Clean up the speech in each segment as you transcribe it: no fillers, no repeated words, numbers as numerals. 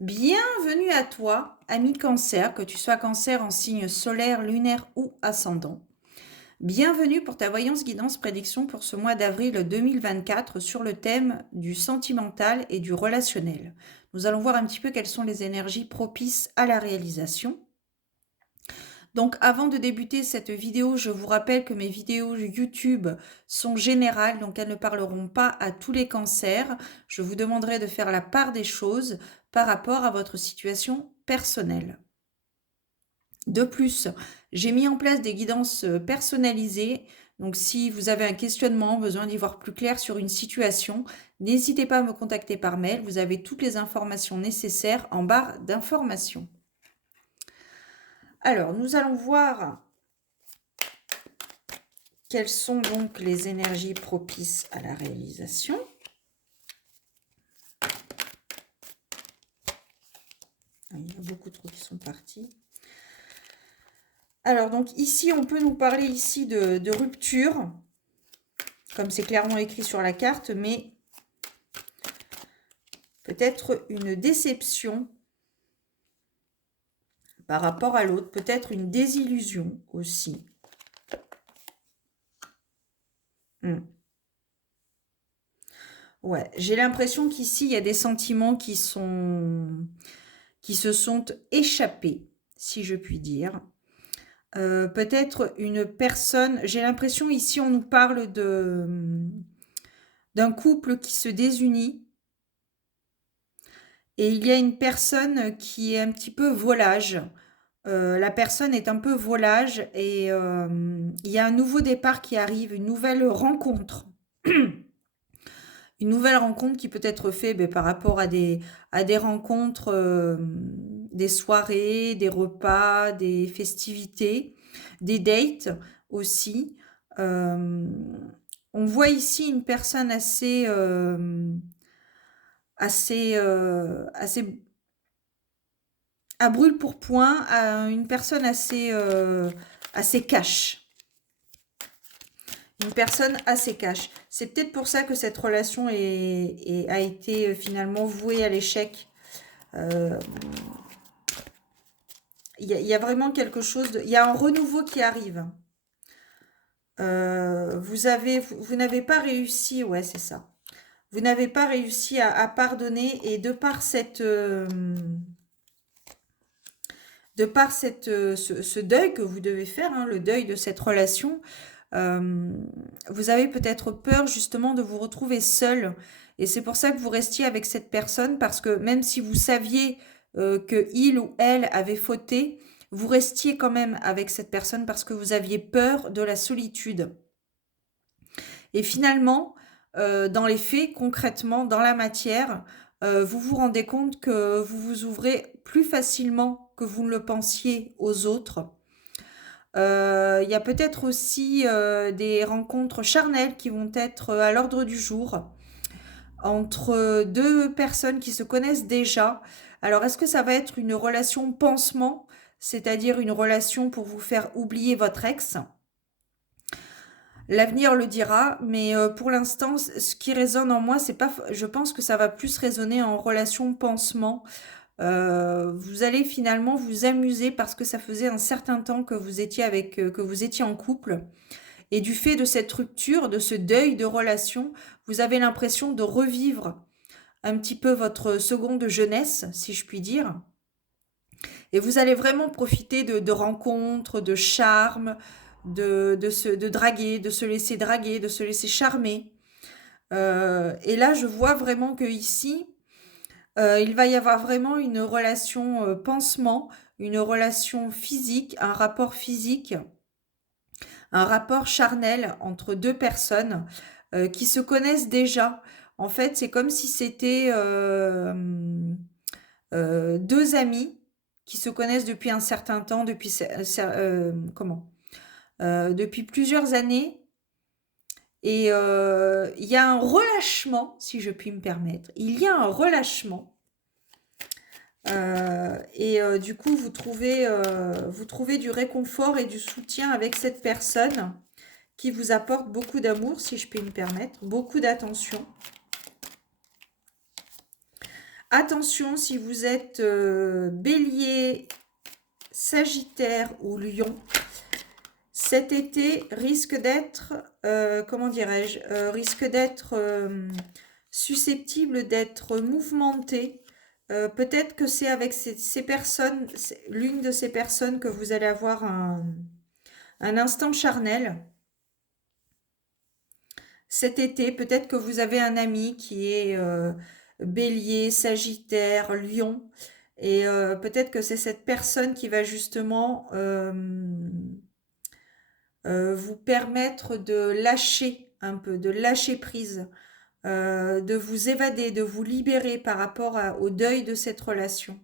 Bienvenue à toi, ami Cancer, que tu sois Cancer en signe solaire, lunaire ou ascendant. Bienvenue pour ta voyance guidance prédiction pour ce mois d'avril 2024 sur le thème du sentimental et du relationnel. Nous allons voir un petit peu quelles sont les énergies propices à la réalisation. Donc avant de débuter cette vidéo, je vous rappelle que mes vidéos YouTube sont générales, donc elles ne parleront pas à tous les cancers. Je vous demanderai de faire la part des choses par rapport à votre situation personnelle. De plus, j'ai mis en place des guidances personnalisées. Donc si vous avez un questionnement, besoin d'y voir plus clair sur une situation, n'hésitez pas à me contacter par mail. Vous avez toutes les informations nécessaires en barre d'informations. Alors, nous allons voir quelles sont donc les énergies propices à la réalisation. Il y en a beaucoup trop qui sont partis. Alors, donc ici, on peut nous parler ici de rupture, comme c'est clairement écrit sur la carte, mais peut-être une déception par rapport à l'autre, peut-être une désillusion aussi. Ouais, j'ai l'impression qu'ici, il y a des sentiments qui se sont échappés, si je puis dire. Peut-être une personne, j'ai l'impression ici, on nous parle d'un couple qui se désunit. Et il y a une personne qui est un petit peu volage. La personne est un peu volage et il y a un nouveau départ qui arrive, une nouvelle rencontre. Une nouvelle rencontre qui peut être faite par rapport à des rencontres, des soirées, des repas, des festivités, des dates aussi. Euh, on voit ici une personne assez à brûle pour point, une personne assez cash. Une personne assez cash. C'est peut-être pour ça que cette relation a été finalement vouée à l'échec. Il y a vraiment quelque chose il y a un renouveau qui arrive. Vous n'avez pas réussi, ouais, c'est ça. Vous n'avez pas réussi à pardonner et ce deuil que vous devez faire, hein, le deuil de cette relation, vous avez peut-être peur justement de vous retrouver seul. Et c'est pour ça que vous restiez avec cette personne, parce que même si vous saviez que il ou elle avait fauté, vous restiez quand même avec cette personne parce que vous aviez peur de la solitude. Et finalement, dans les faits, concrètement, dans la matière, vous vous rendez compte que vous vous ouvrez plus facilement que vous ne le pensiez aux autres. Il y a peut-être aussi des rencontres charnelles qui vont être à l'ordre du jour entre deux personnes qui se connaissent déjà. Alors, est-ce que ça va être une relation pansement, c'est-à-dire une relation pour vous faire oublier votre ex? L'avenir le dira, mais pour l'instant, ce qui résonne en moi, c'est pas. Je pense que ça va plus résonner en relation pansement. Vous allez finalement vous amuser parce que ça faisait un certain temps que que vous étiez en couple. Et du fait de cette rupture, de ce deuil de relation, vous avez l'impression de revivre un petit peu votre seconde jeunesse, si je puis dire. Et vous allez vraiment profiter de rencontres, de charme, de draguer, de se laisser draguer, de se laisser charmer. Et là, je vois vraiment que ici, il va y avoir vraiment une relation pansement, une relation physique, un rapport physique, un rapport charnel entre deux personnes qui se connaissent déjà. En fait, c'est comme si c'était deux amis qui se connaissent depuis un certain temps, depuis plusieurs années. Et il y a un relâchement, si je puis me permettre. Il y a un relâchement. Du coup, vous trouvez du réconfort et du soutien avec cette personne qui vous apporte beaucoup d'amour, si je puis me permettre, beaucoup d'attention. Attention, si vous êtes Bélier, Sagittaire ou Lion, cet été risque d'être, comment dirais-je, risque d'être susceptible d'être mouvementé. Peut-être que c'est avec ces personnes, l'une de ces personnes que vous allez avoir un instant charnel. Cet été, peut-être que vous avez un ami qui est Bélier, Sagittaire, Lion, et peut-être que c'est cette personne qui va justement vous permettre de lâcher un peu, de lâcher prise, de vous évader, de vous libérer par rapport au deuil de cette relation.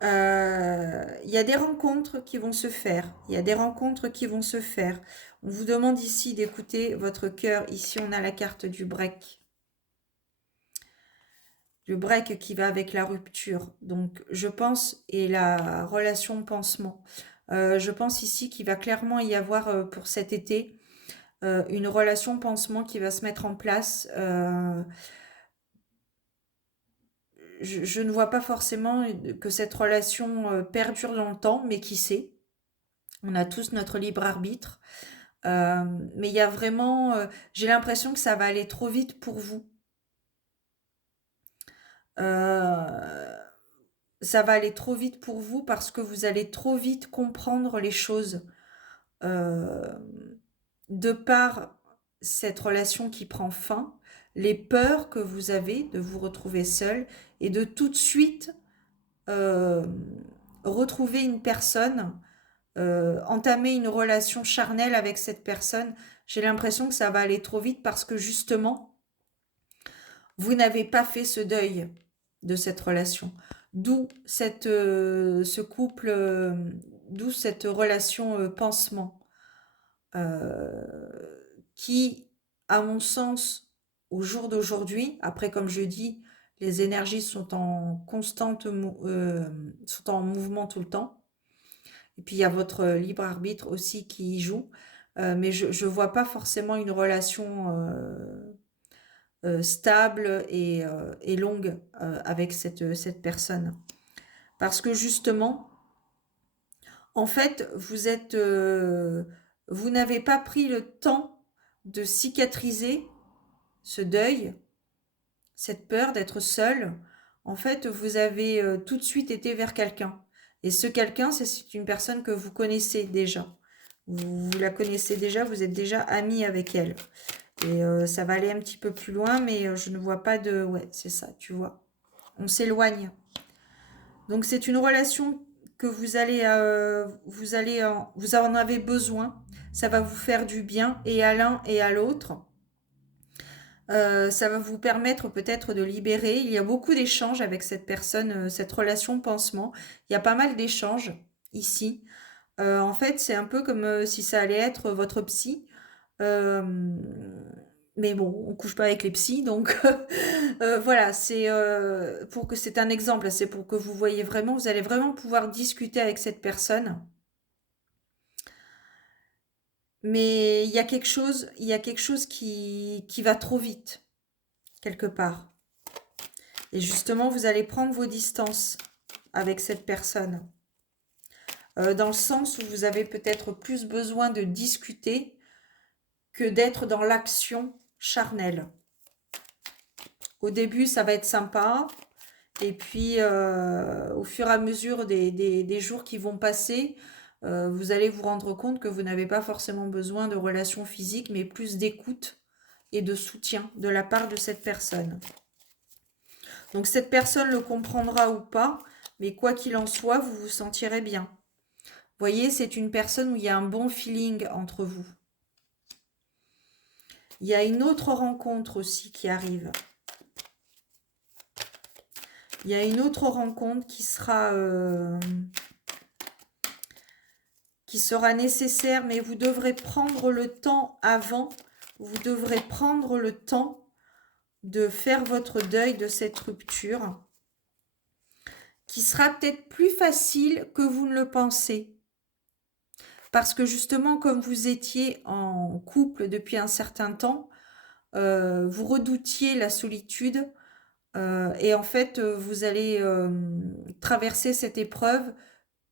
Il y a des rencontres qui vont se faire. Il y a des rencontres qui vont se faire. On vous demande ici d'écouter votre cœur. Ici, on a la carte du break. Le break qui va avec la rupture. Donc, je pense, et la relation pansement. Je pense ici qu'il va clairement y avoir pour cet été une relation pansement qui va se mettre en place. Je ne vois pas forcément que cette relation perdure dans le temps, mais qui sait? On a tous notre libre arbitre. Mais il y a vraiment, j'ai l'impression que ça va aller trop vite pour vous. Euh, Ça va aller trop vite pour vous parce que vous allez trop vite comprendre les choses. Euh, de par cette relation qui prend fin, les peurs que vous avez de vous retrouver seul et de tout de suite euh, retrouver une personne, entamer une relation charnelle avec cette personne, j'ai l'impression que ça va aller trop vite parce que justement, vous n'avez pas fait ce deuil de cette relation. D'où ce couple, d'où cette relation pansement, euh, qui, à mon sens, au jour d'aujourd'hui, après comme je dis, les énergies sont en sont en mouvement tout le temps. Et puis il y a votre libre arbitre aussi qui y joue. Mais je ne vois pas forcément une relation stable et longue avec cette personne. Parce que justement, en fait, vous n'avez pas pris le temps de cicatriser ce deuil, cette peur d'être seul. En fait, vous avez tout de suite été vers quelqu'un. Et ce quelqu'un, c'est une personne que vous connaissez déjà. Vous la connaissez déjà, vous êtes déjà ami avec elle. Et ça va aller un petit peu plus loin, mais je ne vois pas de... Ouais, c'est ça, tu vois. On s'éloigne. Donc c'est une relation que vous en avez besoin. Ça va vous faire du bien et à l'un et à l'autre. Ça va vous permettre peut-être de libérer. Il y a beaucoup d'échanges avec cette personne, cette relation pansement. Il y a pas mal d'échanges ici. En fait, c'est un peu comme si ça allait être votre psy. Euh, mais bon, on couche pas avec les psys, donc voilà, c'est un exemple, c'est pour que vous voyez vraiment, vous allez vraiment pouvoir discuter avec cette personne. Mais il y a quelque chose qui va trop vite, quelque part. Et justement, vous allez prendre vos distances avec cette personne. Dans le sens où vous avez peut-être plus besoin de discuter que d'être dans l'action charnelle. Au début, ça va être sympa. Et puis, au fur et à mesure des jours qui vont passer, vous allez vous rendre compte que vous n'avez pas forcément besoin de relations physiques, mais plus d'écoute et de soutien de la part de cette personne. Donc cette personne le comprendra ou pas, mais quoi qu'il en soit, vous vous sentirez bien. Vous voyez, c'est une personne où il y a un bon feeling entre vous. Il y a une autre rencontre aussi qui arrive. Il y a une autre rencontre qui sera nécessaire, mais vous devrez prendre le temps avant. Vous devrez prendre le temps de faire votre deuil de cette rupture, qui sera peut-être plus facile que vous ne le pensez. Parce que justement, comme vous étiez en couple depuis un certain temps, vous redoutiez la solitude, Et en fait, vous allez traverser cette épreuve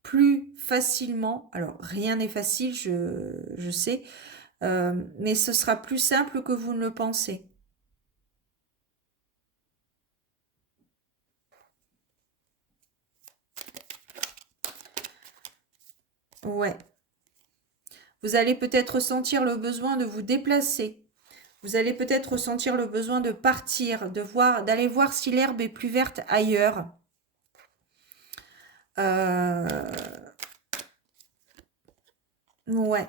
plus facilement. Alors, rien n'est facile, je sais, mais ce sera plus simple que vous ne le pensez. Ouais. Vous allez peut-être ressentir le besoin de vous déplacer. Vous allez peut-être ressentir le besoin de partir, d'aller voir si l'herbe est plus verte ailleurs. Ouais.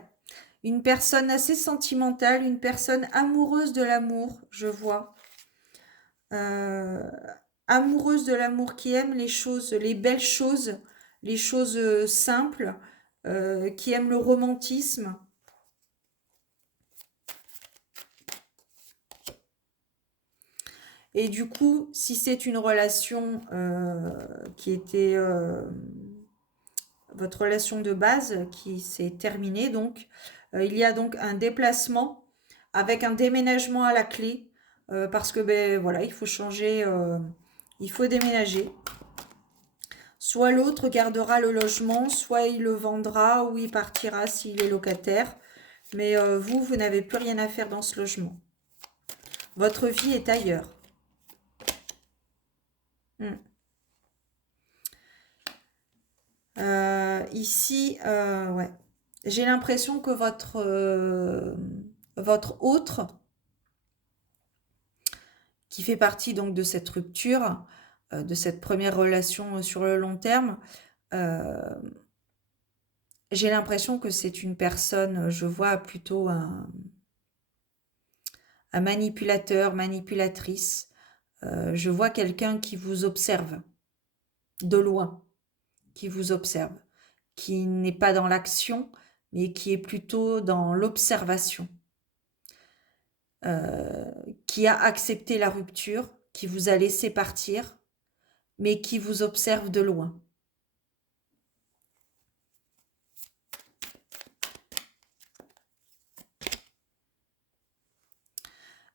Une personne assez sentimentale, une personne amoureuse de l'amour, je vois. Euh, Amoureuse de l'amour qui aime les choses, les choses simples, qui aime le romantisme. Et du coup, si c'est une relation qui était votre relation de base qui s'est terminée, donc il y a donc un déplacement avec un déménagement à la clé parce que ben voilà, il faut changer, il faut déménager. Soit l'autre gardera le logement, soit il le vendra ou il partira s'il est locataire. Mais vous n'avez plus rien à faire dans ce logement. Votre vie est ailleurs. Hmm. Ici, ouais. J'ai l'impression que votre autre, qui fait partie donc de cette rupture, de cette première relation sur le long terme, euh, j'ai l'impression que c'est une personne, je vois plutôt un manipulateur, manipulatrice. Je vois quelqu'un qui vous observe de loin, qui vous observe, qui n'est pas dans l'action, mais qui est plutôt dans l'observation, euh, qui a accepté la rupture, qui vous a laissé partir, mais qui vous observe de loin.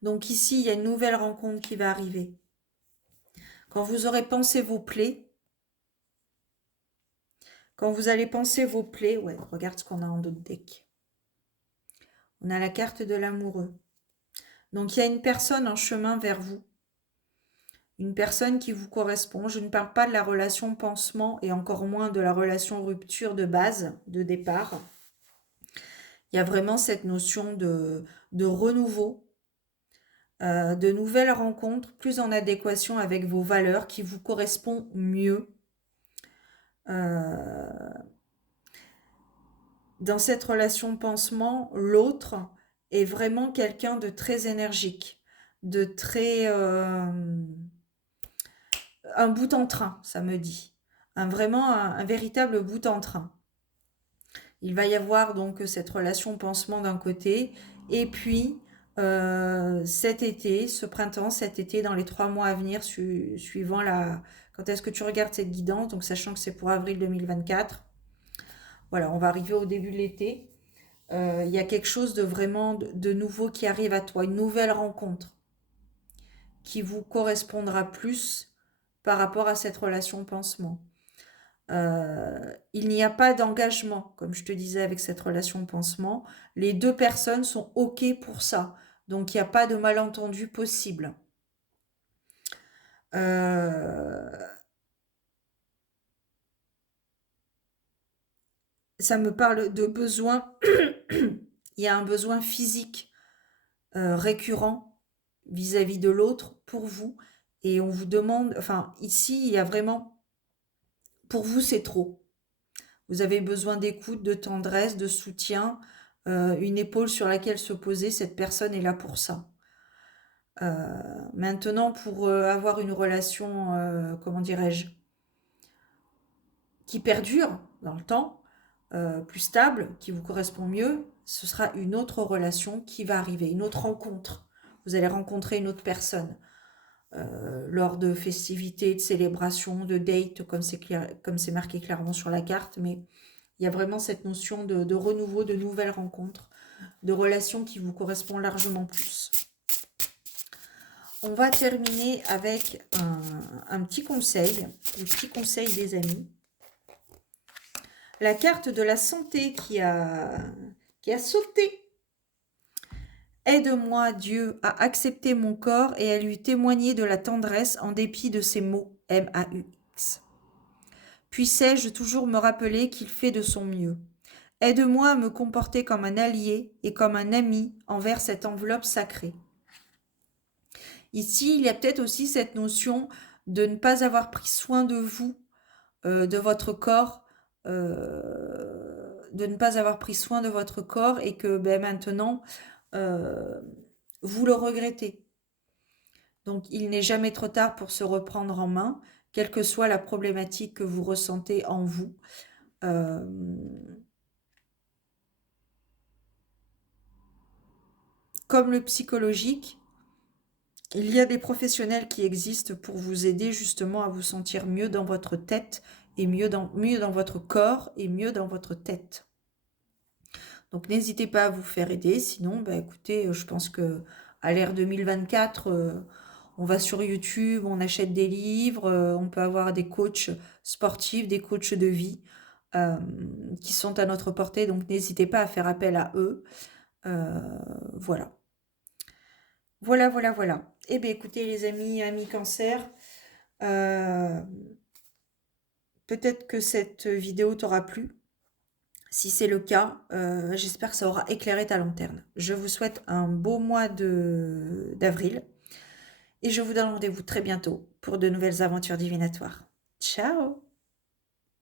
Donc ici, il y a une nouvelle rencontre qui va arriver. Quand vous aurez pensé vos plaies, quand vous allez penser vos plaies, ouais, regarde ce qu'on a en dos de deck. On a la carte de l'amoureux. Donc il y a une personne en chemin vers vous, une personne qui vous correspond. Je ne parle pas de la relation pansement et encore moins de la relation rupture de base, de départ. Il y a vraiment cette notion de renouveau, de nouvelles rencontres, plus en adéquation avec vos valeurs, qui vous correspond mieux. Dans cette relation pansement, l'autre est vraiment quelqu'un de très énergique, de très... un bout en train, ça me dit. Vraiment un véritable bout en train. Il va y avoir donc cette relation pansement d'un côté, et puis cet été, ce printemps, cet été, dans les 3 mois à venir, suivant la... Quand est-ce que tu regardes cette guidance, donc sachant que c'est pour avril 2024, voilà, on va arriver au début de l'été. Il y a quelque chose de vraiment de nouveau qui arrive à toi, une nouvelle rencontre qui vous correspondra plus par rapport à cette relation pansement. Il n'y a pas d'engagement, comme je te disais avec cette relation pansement. Les deux personnes sont OK pour ça. Donc, il n'y a pas de malentendu possible. Ça me parle de besoin. Il y a un besoin physique récurrent vis-à-vis de l'autre pour vous. Et on vous demande, enfin, ici, il y a vraiment, pour vous, c'est trop. Vous avez besoin d'écoute, de tendresse, de soutien, une épaule sur laquelle se poser. Cette personne est là pour ça. Maintenant, pour avoir une relation, comment dirais-je, qui perdure dans le temps, plus stable, qui vous correspond mieux, ce sera une autre relation qui va arriver, une autre rencontre. Vous allez rencontrer une autre personne lors de festivités, de célébrations, de dates, comme c'est marqué clairement sur la carte, mais il y a vraiment cette notion de renouveau, de nouvelles rencontres, de relations qui vous correspondent largement plus. On va terminer avec un petit conseil, le petit conseil des amis. La carte de la santé qui a sauté. Aide-moi, Dieu, à accepter mon corps et à lui témoigner de la tendresse en dépit de ses maux. M-A-U-X. Puissais-je toujours me rappeler qu'il fait de son mieux. Aide-moi à me comporter comme un allié et comme un ami envers cette enveloppe sacrée. Ici, il y a peut-être aussi cette notion de ne pas avoir pris soin de vous, de votre corps, de ne pas avoir pris soin de votre corps et que maintenant, euh, vous le regrettez. Donc, il n'est jamais trop tard pour se reprendre en main, quelle que soit la problématique que vous ressentez en vous. Euh, Comme le psychologique, il y a des professionnels qui existent pour vous aider justement à vous sentir mieux dans votre tête et mieux dans votre corps et mieux dans votre tête. Donc n'hésitez pas à vous faire aider, sinon écoutez, je pense que à l'ère 2024, on va sur YouTube, on achète des livres, on peut avoir des coachs sportifs, des coachs de vie euh, qui sont à notre portée, donc n'hésitez pas à faire appel à eux. Euh, voilà. Voilà, voilà, voilà. Eh bien, écoutez, les amis cancer, euh, peut-être que cette vidéo t'aura plu. Si c'est le cas, j'espère que ça aura éclairé ta lanterne. Je vous souhaite un beau mois d'avril et je vous donne rendez-vous très bientôt pour de nouvelles aventures divinatoires. Ciao!